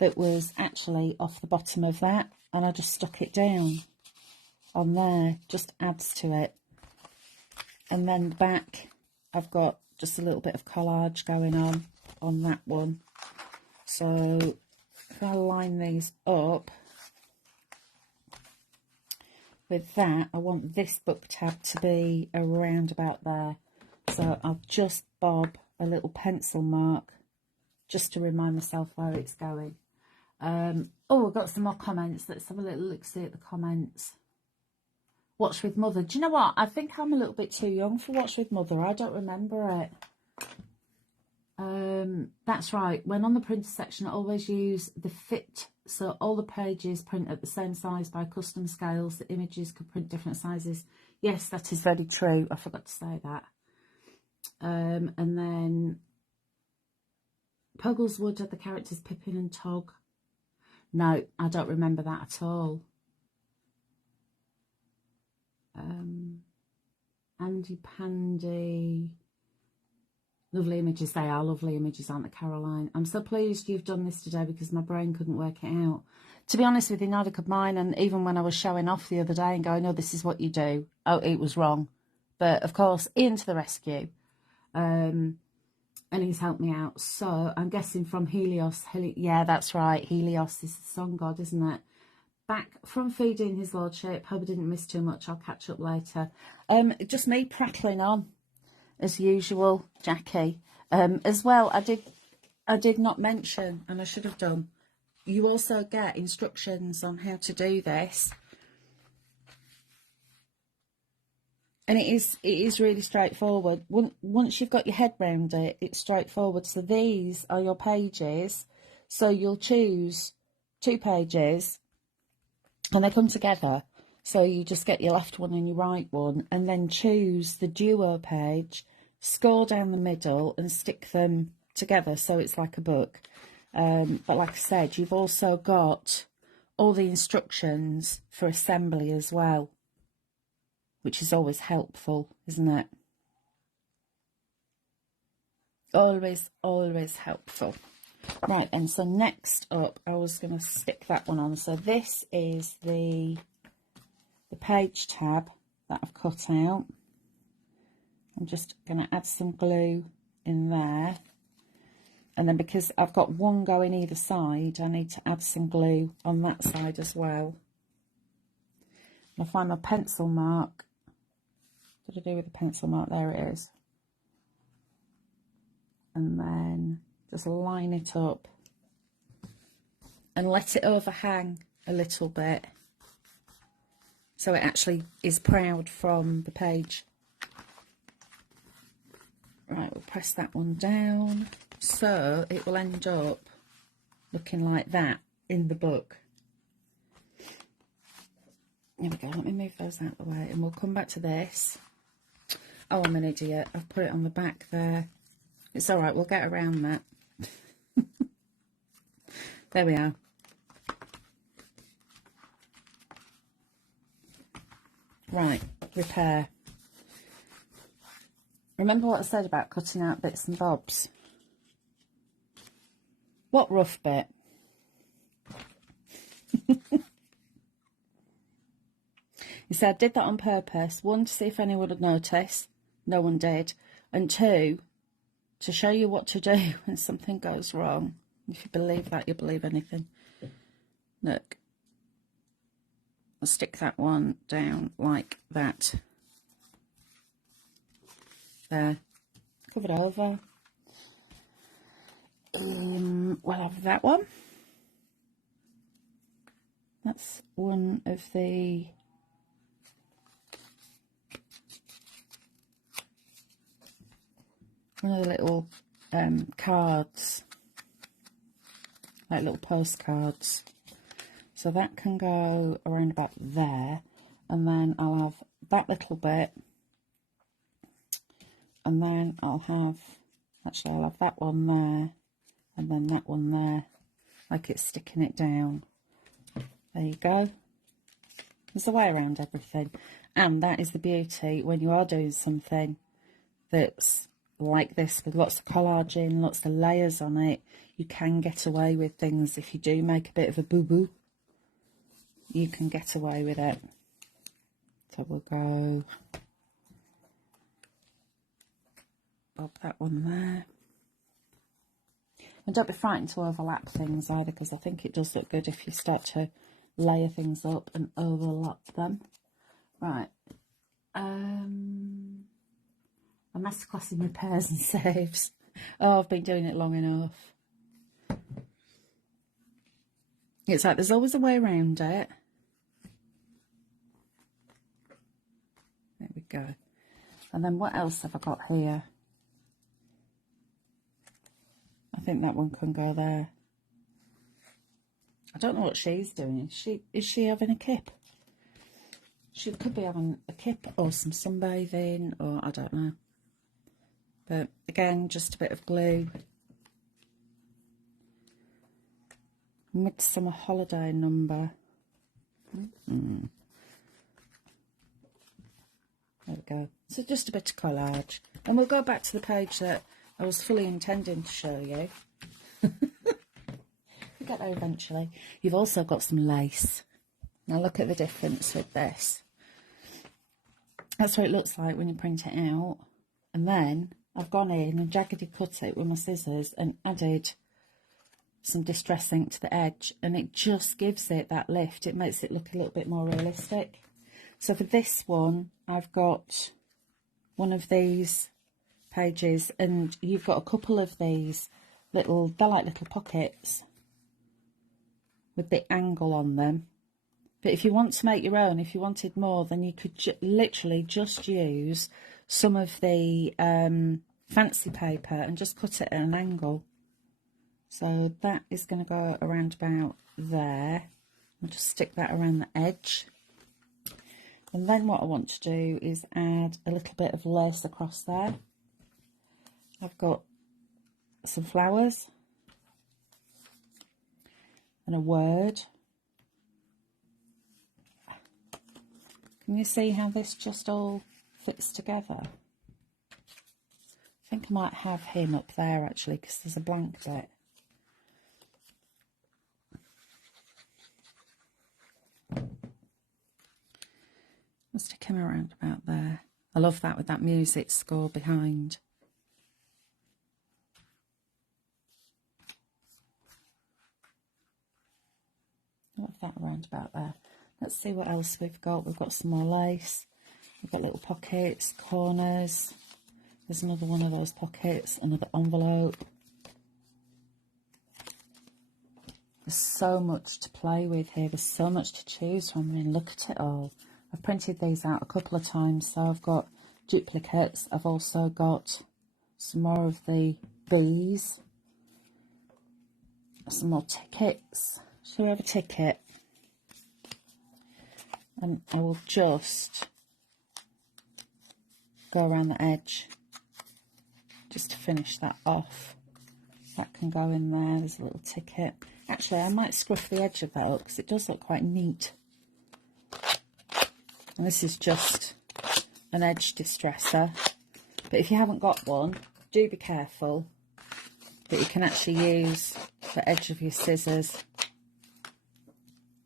that was actually off the bottom of that, and I just stuck it down on there, just adds to it. And then the back, I've got just a little bit of collage going on that one. So if I line these up with that, I want this book tab to be around about there. So I'll just bob a little pencil mark just to remind myself where it's going. Oh, I've got some more comments. Let's have a little look-see at the comments. Watch with Mother. Do you know what? I think I'm a little bit too young for Watch with Mother. I don't remember it. That's right. When on the printer section, I always use the fit. So all the pages print at the same size by custom scales. The images could print different sizes. Yes, that is very true. I forgot to say that. And then Poggleswood had the characters Pippin and Tog. No, I don't remember that at all. Andy Pandy. Lovely images. They are lovely images, aren't they, Caroline? I'm so pleased you've done this today because my brain couldn't work it out. To be honest with you, neither could mine. And even when I was showing off the other day and going, oh, this is what you do. Oh, it was wrong. But of course, Ian to the rescue. And he's helped me out. So I'm guessing from Helios. Yeah, that's right. Helios is the sun god, isn't it? Back from feeding his lordship. Hope I didn't miss too much. I'll catch up later. Just me prattling on as usual, Jackie. As well, I did not mention, and I should have done, you also get instructions on how to do this. And it is really straightforward. Once you've got your head round it, it's straightforward. So these are your pages. So you'll choose 2 pages and they come together. So you just get your left one and your right one and then choose the duo page, score down the middle and stick them together so it's like a book. But like I said, you've also got all the instructions for assembly as well, which is always helpful, isn't it? Always, always helpful. Right, and so next up, I was going to stick that one on. So this is the page tab that I've cut out. I'm just going to add some glue in there. And then because I've got one going either side, I need to add some glue on that side as well. I'll find my pencil mark. What did I do with the pencil mark? There it is. And then just line it up and let it overhang a little bit so it actually is proud from the page. Right, we'll press that one down so it will end up looking like that in the book. There we go, let me move those out of the way and we'll come back to this. Oh, I'm an idiot. I've put it on the back there. It's all right, we'll get around that. There we are. Right, repair. Remember what I said about cutting out bits and bobs? What rough bit? He said, I did that on purpose. 1, to see if anyone would notice. No one did. And 2, to show you what to do when something goes wrong. If you believe that, you'll believe anything. Look. I'll stick that one down like that. There. Cover it over. We'll have that one. That's one of the little cards, like little postcards. So that can go around about there, and then I'll have that little bit, and then I'll have that one there, and then that one there, like it's sticking it down. There you go. There's a way around everything, and that is the beauty when you are doing something that's like this with lots of collage in, lots of layers on it, you can get away with things. If you do make a bit of a boo-boo, you can get away with it. So we'll go bob that one there. And don't be frightened to overlap things either, because I think it does look good if you start to layer things up and overlap them. Right. A masterclass in repairs and saves. Oh, I've been doing it long enough. It's like there's always a way around it. There we go. And then what else have I got here? I think that one can go there. I don't know what she's doing. Is she having a kip? She could be having a kip or some sunbathing, or I don't know. But again, just a bit of glue. Midsummer holiday number. There we go. So just a bit of collage. And we'll go back to the page that I was fully intending to show you. We'll get there eventually. You've also got some lace. Now look at the difference with this. That's what it looks like when you print it out. And then I've gone in and jaggedy cut it with my scissors and added some distress ink to the edge, and it just gives it that lift. It makes it look a little bit more realistic. So for this one, I've got one of these pages, and you've got a couple of these little, they're like little pockets with the angle on them. But if you want to make your own, if you wanted more, then you could literally just use some of the fancy paper and just cut it at an angle. So that is going to go around about there. I'll just stick that around the edge. And then what I want to do is add a little bit of lace across there. I've got some flowers and a word. Can you see how this just all fits together? I think I might have him up there actually, because there's a blank bit. I'll stick him around about there. I love that with that music score behind. I love that around about there. Let's see what else we've got. We've got some more lace. We've got little pockets, corners. There's another one of those pockets, another envelope. There's so much to play with here. There's so much to choose from. I mean, look at it all. I've printed these out a couple of times, so I've got duplicates. I've also got some more of the bees, some more tickets. Should we have a ticket? And I will just go around the edge just to finish that off. That can go in there. There's a little ticket. Actually, I might scruff the edge of that up because it does look quite neat. And this is just an edge distresser. But if you haven't got one, do be careful that you can actually use the edge of your scissors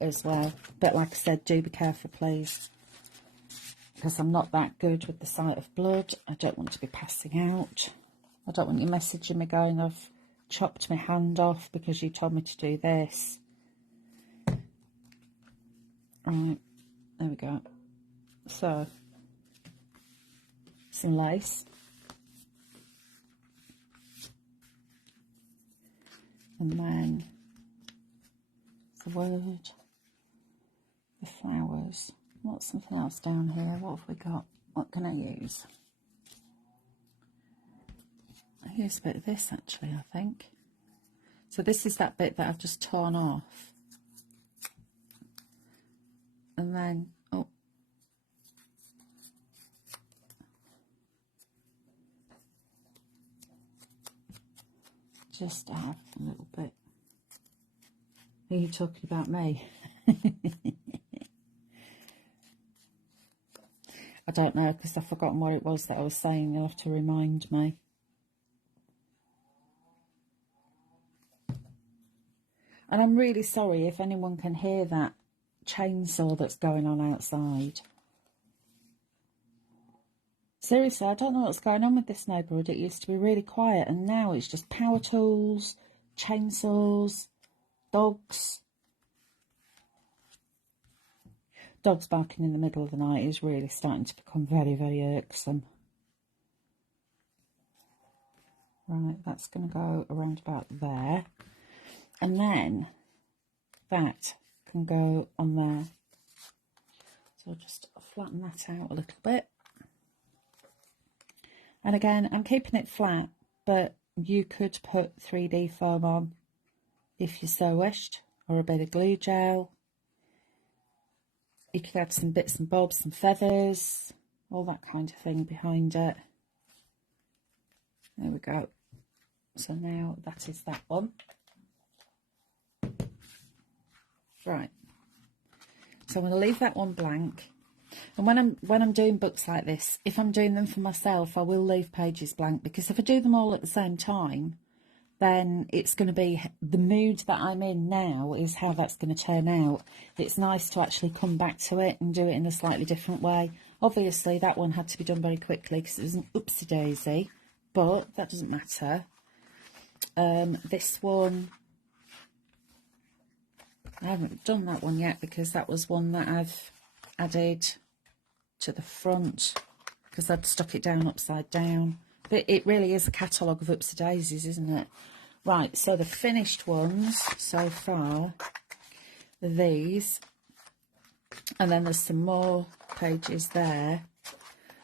as well. But like I said, do be careful, please, because I'm not that good with the sight of blood. I don't want to be passing out. I don't want you messaging me going, I've chopped my hand off because you told me to do this. Right, there we go. So, some lace. And then the word, the flowers. What's something else down here? What have we got? What can I use? I use a bit of this actually, I think. So this is that bit that I've just torn off. And then, oh, just add a little bit. Are you talking about me? I don't know, because I've forgotten what it was that I was saying. You'll have to remind me. And I'm really sorry if anyone can hear that chainsaw that's going on outside. Seriously, I don't know what's going on with this neighbourhood. It used to be really quiet, and now it's just power tools, chainsaws, dogs. Dogs barking in the middle of the night is really starting to become very, very irksome. Right, that's going to go around about there. And then that can go on there. So I'll just flatten that out a little bit. And again, I'm keeping it flat, but you could put 3D foam on if you so wished, or a bit of glue gel. You could add some bits and bobs, some feathers, all that kind of thing behind it. There we go. So now that is that one. Right. So I'm going to leave that one blank. And when I'm doing books like this, if I'm doing them for myself, I will leave pages blank, because if I do them all at the same time, then it's going to be the mood that I'm in now is how that's going to turn out. It's nice to actually come back to it and do it in a slightly different way. Obviously, that one had to be done very quickly because it was an oopsie daisy, but that doesn't matter. This one, I haven't done that one yet because that was one that I've added to the front because I'd stuck it down upside down. But it really is a catalogue of oopsie daisies, isn't it? Right, so the finished ones so far are these. And then there's some more pages there.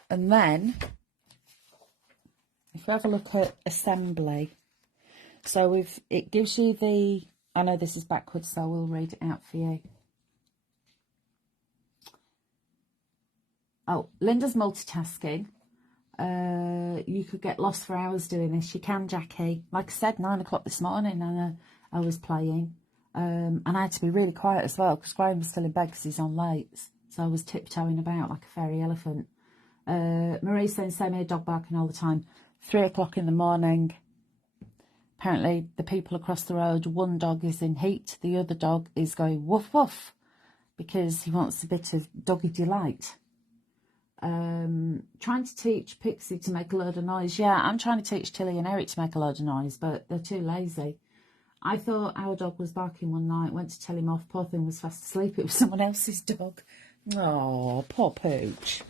And then, if we have a look at assembly. So it gives you the, I know this is backwards, so we'll read it out for you. Oh, Linda's multitasking. You could get lost for hours doing this. You can, Jackie. Like I said, 9 o'clock this morning, and I was playing. And I had to be really quiet as well because Graham was still in bed because he's on late. So I was tiptoeing about like a fairy elephant. Marie's saying, same here, dog barking all the time. 3 o'clock in the morning. Apparently, the people across the road, one dog is in heat, the other dog is going woof woof because he wants a bit of doggy delight. Trying to teach Pixie to make a load of noise. Yeah, I'm trying to teach Tilly and Eric to make a load of noise, but they're too lazy. I thought our dog was barking one night, went to tell him off. Poor thing was fast asleep. It was someone else's dog. Oh, poor Pooch.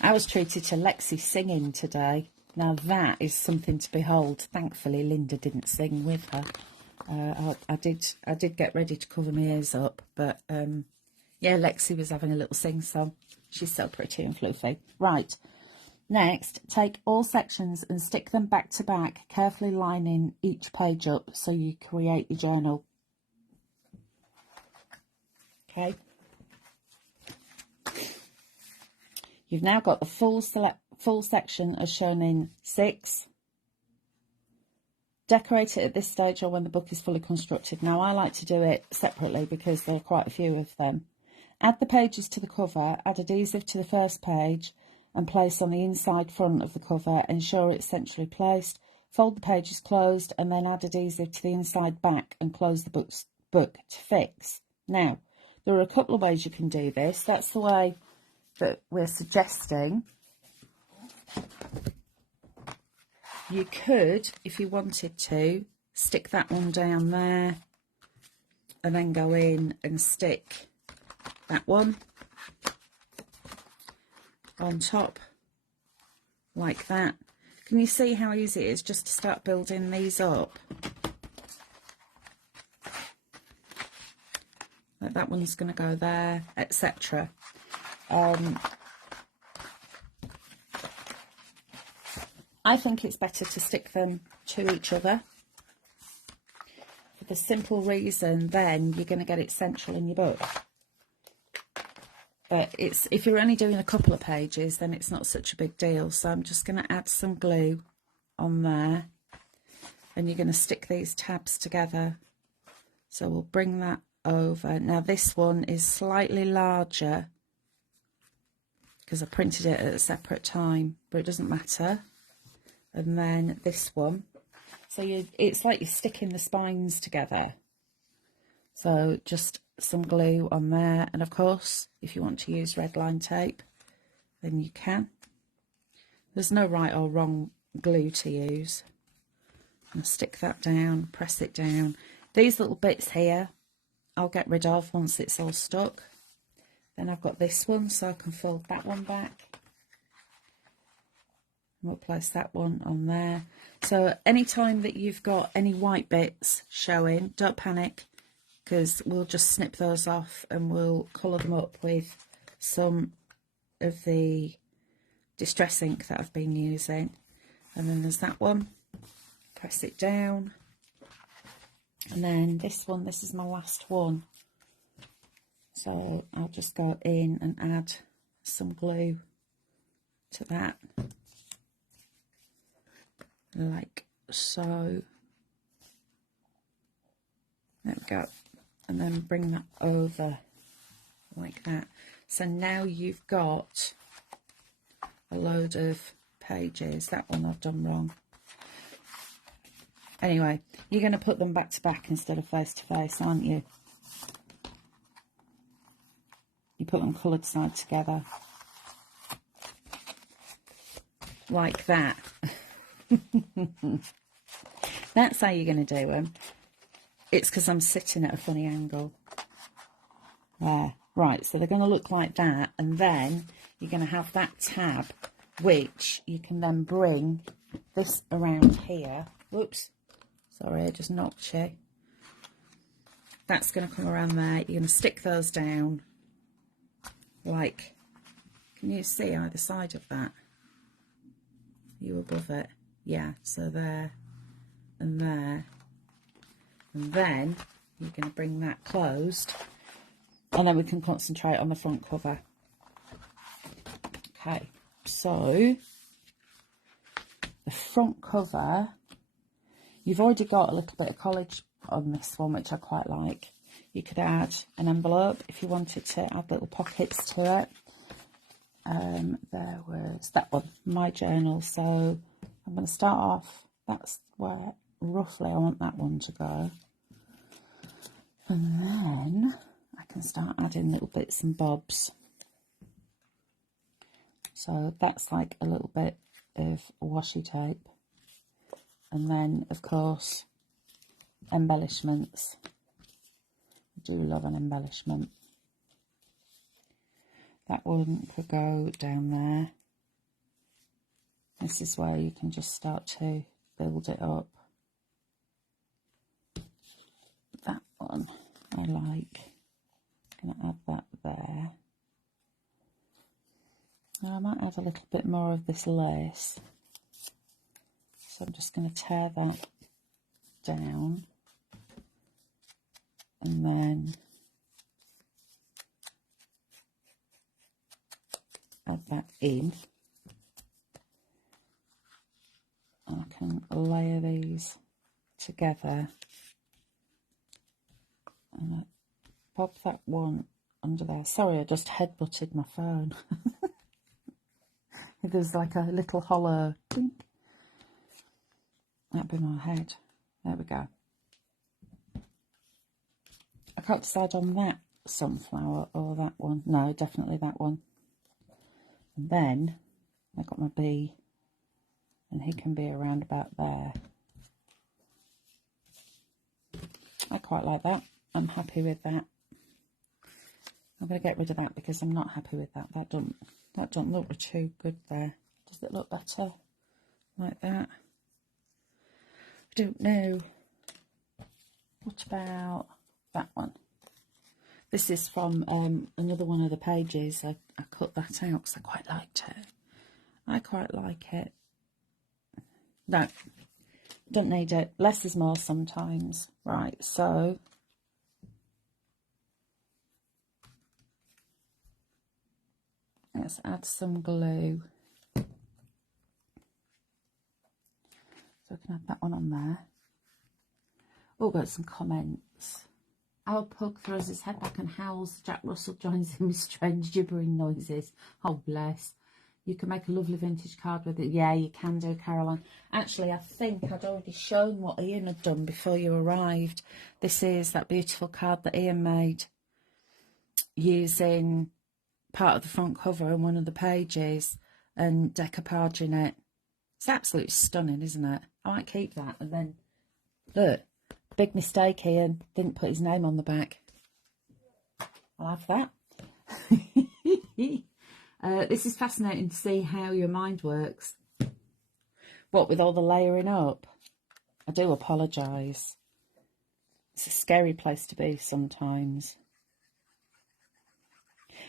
I was treated to Lexi singing today. Now that is something to behold. Thankfully, Linda didn't sing with her. I did get ready to cover my ears up, but yeah, Lexi was having a little sing-song. She's so pretty and fluffy. Right, next, take all sections and stick them back to back, carefully lining each page up so you create your journal. Okay. You've now got the full section as shown in 6. Decorate it at this stage or when the book is fully constructed. Now, I like to do it separately because there are quite a few of them. Add the pages to the cover, add adhesive to the first page and place on the inside front of the cover. Ensure it's centrally placed. Fold the pages closed and then add adhesive to the inside back and close the book to fix. Now, there are a couple of ways you can do this. That's the way that we're suggesting. You could, if you wanted to, stick that one down there and then go in and stick that one on top like that. Can you see how easy it is just to start building these up? Like that one's going to go there, etc. I think it's better to stick them to each other for the simple reason then you're going to get it central in your book. But if you're only doing a couple of pages, then it's not such a big deal. So I'm just going to add some glue on there. And you're going to stick these tabs together. So we'll bring that over. Now this one is slightly larger because I printed it at a separate time, but it doesn't matter. And then this one. So it's like you're sticking the spines together. So just some glue on there, and of course if you want to use red line tape then you can. There's no right or wrong glue to use. I'm going to stick that down, press it down. These little bits here I'll get rid of once it's all stuck. Then I've got this one, so I can fold that one back. And we'll place that one on there. So anytime that you've got any white bits showing, don't panic, because we'll just snip those off and we'll colour them up with some of the distress ink that I've been using. And then there's that one. Press it down. And then this one, this is my last one. So I'll just go in and add some glue to that. Like so. There we go. And then bring that over like that. So now you've got a load of pages. That one I've done wrong. Anyway, you're going to put them back to back instead of face to face, aren't you? You put them coloured side together. Like that. That's how you're going to do them. It's because I'm sitting at a funny angle. There. Right, so they're going to look like that. And then you're going to have that tab, which you can then bring this around here. Whoops. Sorry, I just knocked you. That's going to come around there. You're going to stick those down. Like, can you see either side of that? You above it? Yeah, so there and there. And then you're going to bring that closed. And then we can concentrate on the front cover. Okay, so the front cover, you've already got a little bit of collage on this one, which I quite like. You could add an envelope if you wanted to add little pockets to it. There was that one, my journal. So I'm going to start off, that's where roughly I want that one to go. And then I can start adding little bits and bobs. So that's like a little bit of washi tape. And then, of course, embellishments. I do love an embellishment. That one could go down there. This is where you can just start to build it up. That one I like. I'm going to add that there. Now I might add a little bit more of this lace. So I'm just going to tear that down. And then add that in. And I can layer these together. And I pop that one under there. Sorry, I just headbutted my phone. There's like a little hollow. Blink. That'd be my head. There we go. I can't decide on that sunflower or that one. No, definitely that one. And then I got my bee, and he can be around about there. I quite like that. I'm happy with that. I'm going to get rid of that because I'm not happy with that. That don't look too good there. Does it look better like that? I don't know. What about that one? This is from another one of the pages. I cut that out because I quite liked it. I quite like it. No, don't need it. Less is more sometimes. Right, so let's add some glue. So I can add that one on there. Oh, got some comments. Our pug throws his head back and howls. Jack Russell joins in with strange gibbering noises. Oh, bless. You can make a lovely vintage card with it. Yeah, you can do, Caroline. Actually, I think I'd already shown what Ian had done before you arrived. This is that beautiful card that Ian made using part of the front cover and one of the pages and decoupage in it. It's absolutely stunning, isn't it? I might keep that. And then, look, big mistake, Ian. Didn't put his name on the back. I'll have that. This is fascinating to see how your mind works. What with all the layering up? I do apologise. It's a scary place to be sometimes.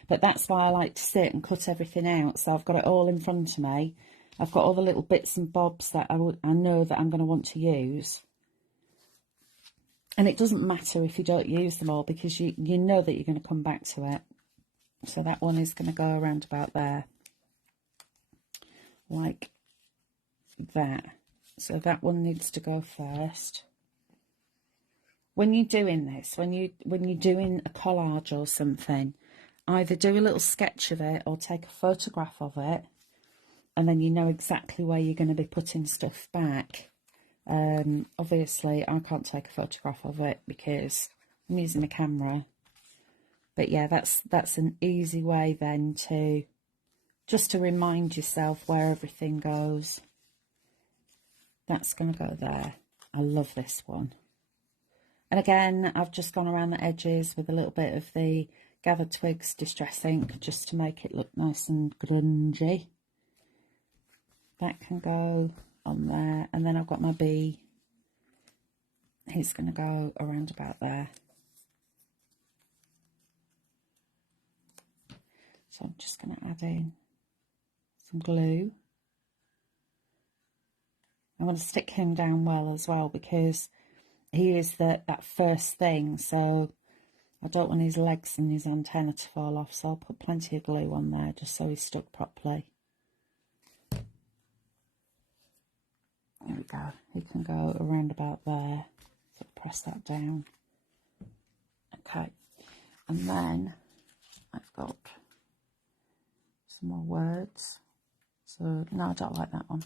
But that's why I like to sit and cut everything out. So I've got it all in front of me. I've got all the little bits and bobs that I know that I'm going to want to use. And it doesn't matter if you don't use them all, because you know that you're going to come back to it. So that one is going to go around about there. Like that. So that one needs to go first. When you're doing this, when you're doing a collage or something, either do a little sketch of it or take a photograph of it, and then you know exactly where you're going to be putting stuff back. Obviously, I can't take a photograph of it because I'm using a camera. But yeah, that's an easy way then to just to remind yourself where everything goes. That's going to go there. I love this one. And again, I've just gone around the edges with a little bit of the Gathered Twigs Distress Ink just to make it look nice and grungy. That can go on there. And then I've got my bee. He's going to go around about there. So I'm just going to add in some glue. I want to stick him down well as well, because he is that first thing. So I don't want his legs and his antenna to fall off. So I'll put plenty of glue on there just so he's stuck properly. There we go. He can go around about there. So press that down. Okay. And then I've got some more words. So no, I don't like that one.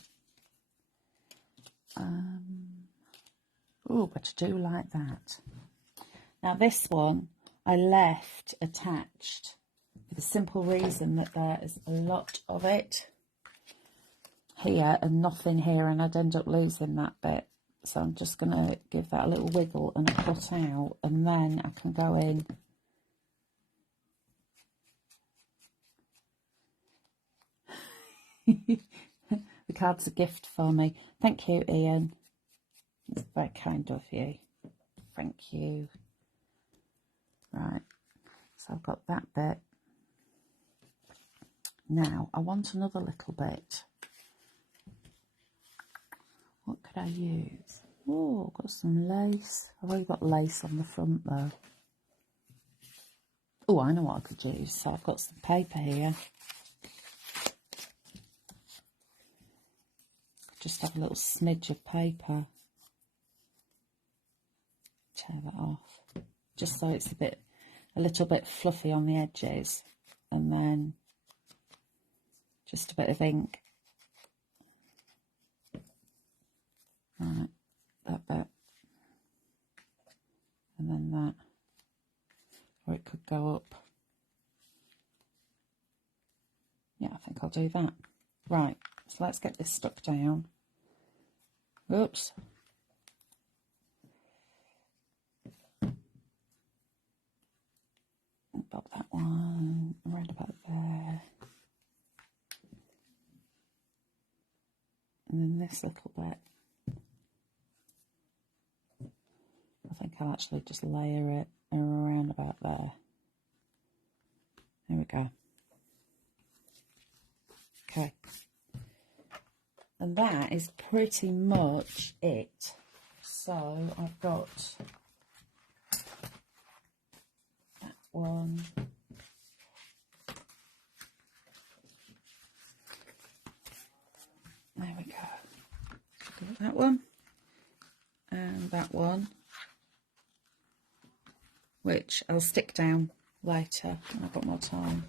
Oh, but I do like that. Now this one I left attached for the simple reason that there is a lot of it here and nothing here, and I'd end up losing that bit. So I'm just going to give that a little wiggle and a cut out, and then I can go in. The card's a gift for me. Thank you, Ian. It's very kind of you. Thank you. Right, so I've got that bit. Now I want another little bit. What could I use? Oh, got some lace. I've already got lace on the front though. Oh, I know what I could use. So I've got some paper here. Just have a little smidge of paper. Tear that off. Just so it's a little bit fluffy on the edges. And then just a bit of ink. Right, that bit. And then that. Or it could go up. Yeah, I think I'll do that. Right, so let's get this stuck down. Oops. Pop that one around about there. And then this little bit. I think I'll actually just layer it around about there. There we go. Okay. And that is pretty much it. So I've got that one. There we go. Got that one. And that one, which I'll stick down later when I've got more time.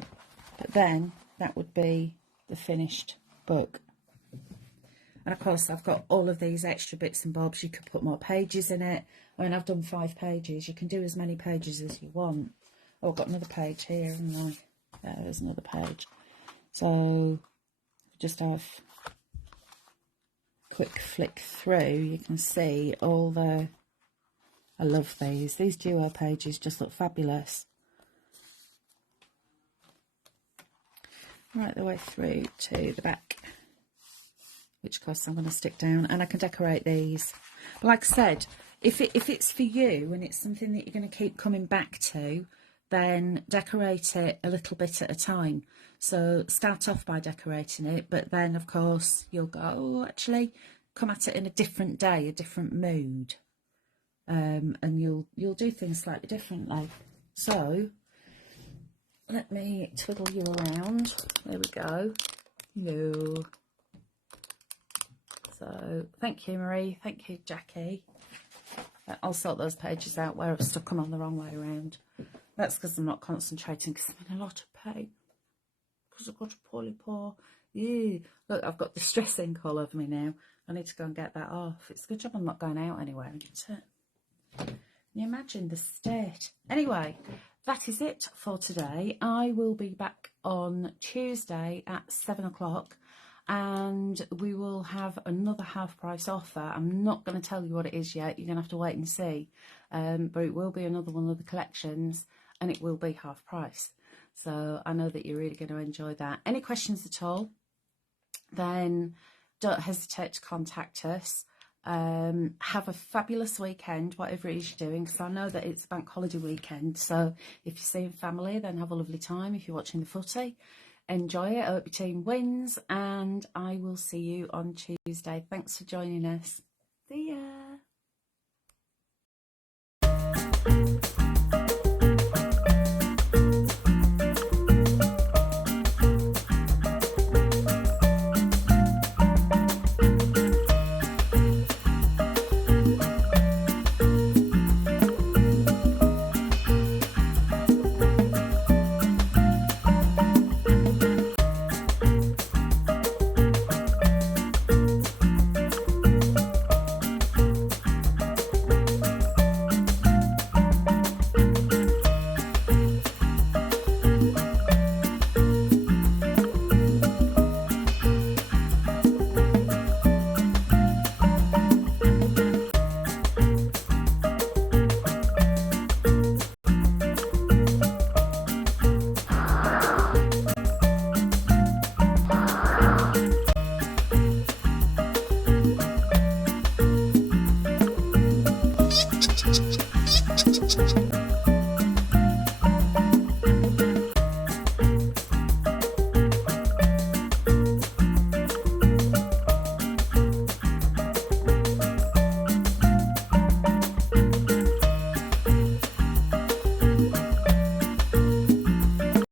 But then that would be the finished book. And of course I've got all of these extra bits and bobs. You could put more pages in it. I mean, I've done 5 pages. You can do as many pages as you want. Oh, I've got another page here, haven't I? There's another page. So just have a quick flick through. You can see all the... I love these. These duo pages just look fabulous. Right the way through to the back, which of course I'm going to stick down, and I can decorate these. But like I said, if it's for you and it's something that you're going to keep coming back to, then decorate it a little bit at a time. So start off by decorating it, but then of course you'll go, oh, actually come at it in a different day, a different mood, and you'll do things slightly differently. So let me twiddle you around. There we go. No. So thank you, Marie. Thank you, Jackie. I'll sort those pages out where I've stuck them on the wrong way around. That's because I'm not concentrating, because I'm in a lot of pain. Because I've got a poorly paw. Yeah. Look, I've got distress ink all over me now. I need to go and get that off. It's a good job I'm not going out anywhere, isn't it? Can you imagine the state? Anyway, that is it for today. I will be back on Tuesday at 7 o'clock. And we will have another half price offer. I'm not going to tell you what it is yet. You're going to have to wait and see. But it will be another one of the collections, and it will be half price. So I know that you're really going to enjoy that. Any questions at all, then don't hesitate to contact us. Have a fabulous weekend, whatever it is you're doing, because I know that it's bank holiday weekend. So if you're seeing family, then have a lovely time. If you're watching the footy, enjoy it. I hope your team wins, and I will see you on Tuesday. Thanks for joining us. See ya.